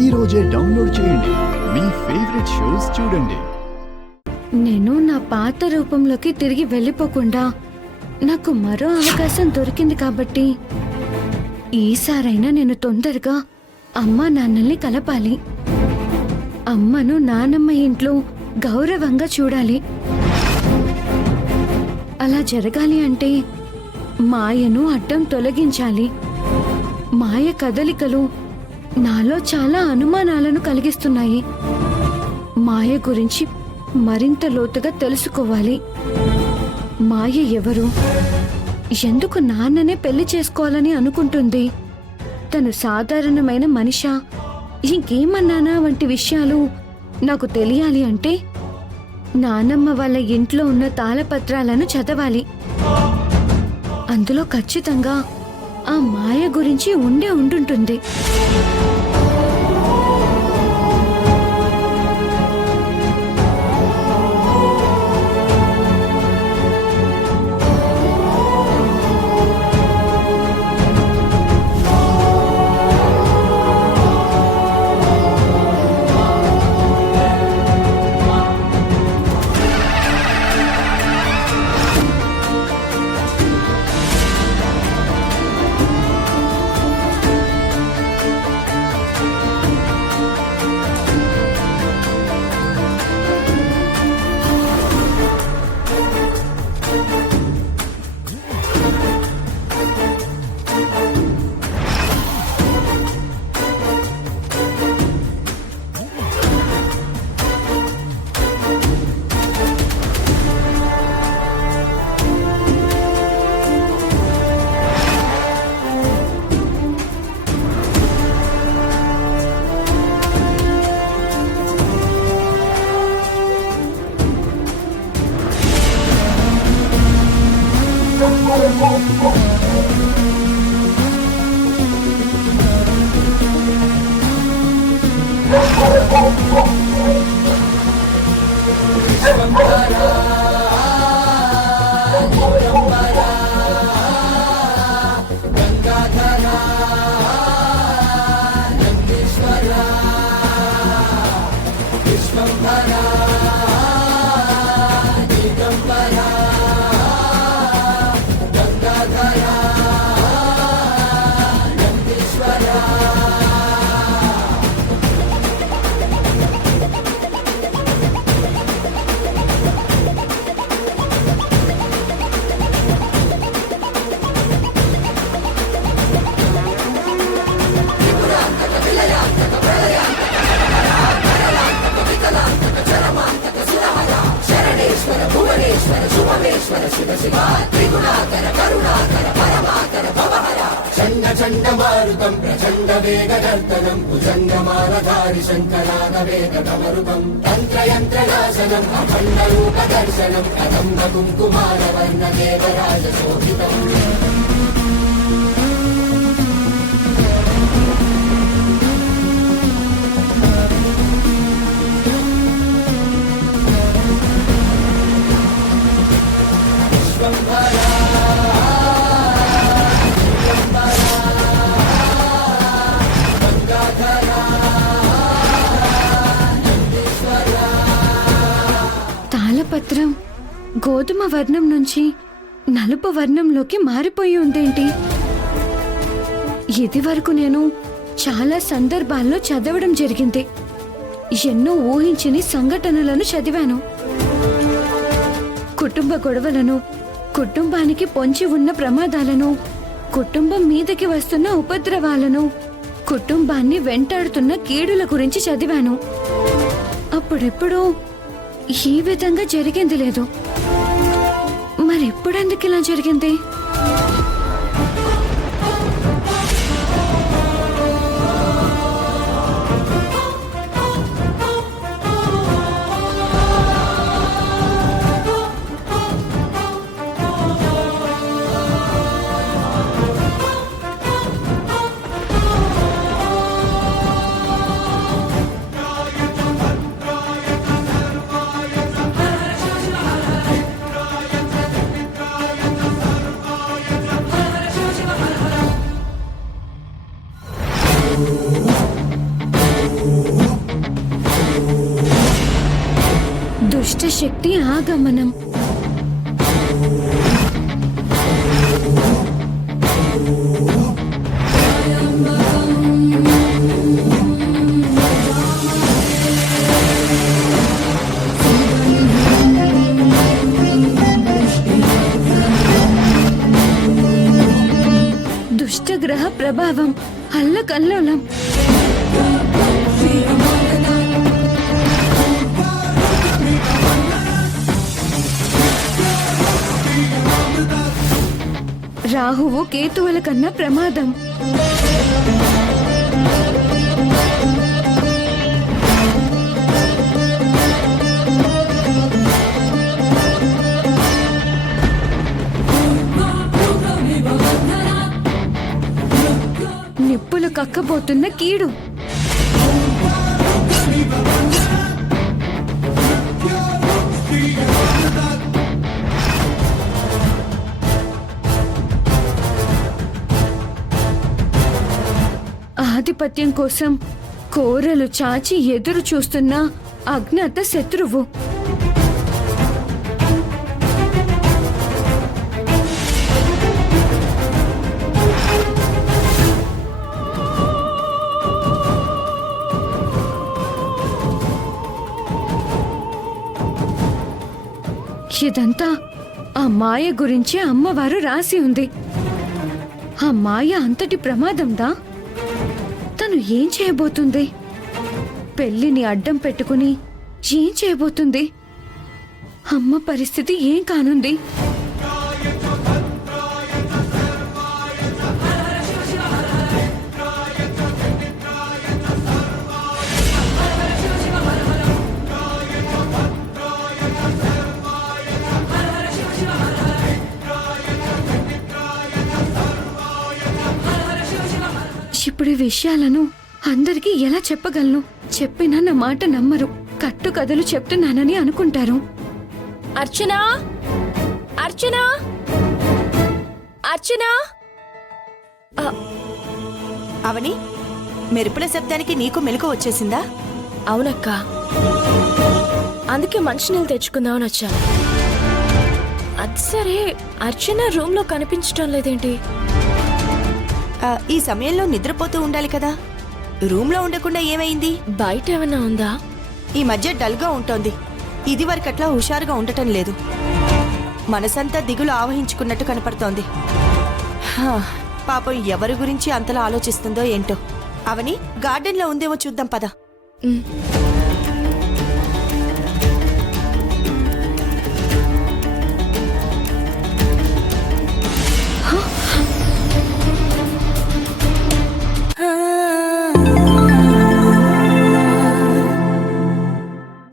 ఈ రోజే డౌన్లోడ్ చేయండి. మీ ఫేవరెట్ షోస్ చూడండి. నేను నా పాత రూపంలోకి తిరిగి వెళ్ళిపోకుండా నాకు మరో అవకాశం దొరికింది కాబట్టి ఈసారైనా నేను తొందరగా అమ్మా నాన్నల్ని కలపాలి. అమ్మను నానమ్మ ఇంట్లో గౌరవంగా చూడాలి. అలా జరగాలి అంటే మాయను అడ్డం తొలగించాలి. మాయ కదలికలు నాలో చాలా అనుమానాలను కలిగిస్తున్నాయి. మాయ గురించి మరింత లోతుగా తెలుసుకోవాలి. మాయ ఎవరు? ఎందుకు నాన్ననే పెళ్లి చేసుకోవాలని అనుకుంటుంది? తను సాధారణమైన మనిషా, ఇంకేమన్నానా వంటి విషయాలు నాకు తెలియాలి అంటే నానమ్మ వాళ్ళ ఇంట్లో ఉన్న తాళపత్రాలను చదవాలి. అందులో ఖచ్చితంగా ఆ మాయ గురించి ఉండుంటుంది. చండమారుతం ప్రచండ వేగదర్తనం భుజంగమాలధారి శంకరానవేదమరుతం తంత్రయంత్రనాశనం అఖండ రూప దర్శనం కదంబ కుంకుమార వర్ణ దేవరాజ శోభితం. తాళపత్రం గోధుమ వర్ణం నుంచి నలుపు వర్ణంలోకి మారిపోయి ఉందేంటి? ఇది వరకు నేను చాలా సందర్భాల్లో చదవడం జరిగింది. ఎన్నో ఊహించని సంఘటనలను చదివాను. కుటుంబ గొడవలను, కుటుంబానికి పొంచి ఉన్న ప్రమాదాలను, కుటుంబం మీదకి వస్తున్న ఉపద్రవాలను, కుటుంబాన్ని వెంటాడుతున్న కీడుల గురించి చదివాను. అప్పుడెప్పుడూ ఈ విధంగా జరిగింది లేదు. మరెప్పుడెందుకు ఇలా జరిగింది? దుష్టశక్తి ఆగమనం. దుష్టగ్రహ ప్రభావం అల్లకల్లోలం. రాహువు కేతువుల కన్నా ప్రమాదం. నిప్పులు కక్కబోతున్న కీడు. ఆధిపత్యం కోసం కోరలు చాచి ఎదురు చూస్తున్న అజ్ఞాత శత్రువు. ఇదంతా ఆ మాయ గురించి అమ్మవారు రాసి ఉంది. ఆ మాయ అంతటి ప్రమాదందా? తను ఏం చేయబోతుంది? పెళ్లిని అడ్డం పెట్టుకుని ఏం చేయబోతుంది? అమ్మ పరిస్థితి ఏం కానుంది? ఇప్పుడు ఈ విషయాలను అందరికీ ఎలా చెప్పగలను? చెప్పినా నా మాట నమ్మరు. కట్టు కథలు చెప్తున్నానని అనుకుంటారు. అర్చనా, అర్చనా, అర్చనా. అవని, మెరుపుల శబ్దానికి నీకు మెలకు వచ్చేసిందా? అవునక్క, అందుకే మంచినీళ్ళు తెచ్చుకుందామని వచ్చా. అది సరే, అర్చన రూమ్ లో కనిపించడం లేదేంటి? ఈ సమయంలో నిద్రపోతూ ఉండాలి కదా. రూమ్లో ఉండకుండా ఏమైంది? బయట ఏమైనా ఉందా? ఈ మధ్య డల్గా ఉంటోంది. ఇది వరకట్లా హుషారుగా ఉండటం లేదు. మనసంతా దిగులు ఆవహించుకున్నట్టు కనపడుతోంది. పాపం ఎవరి గురించి అంతలా ఆలోచిస్తుందో ఏంటో. అవని, గార్డెన్లో ఉందేమో చూద్దాం పద.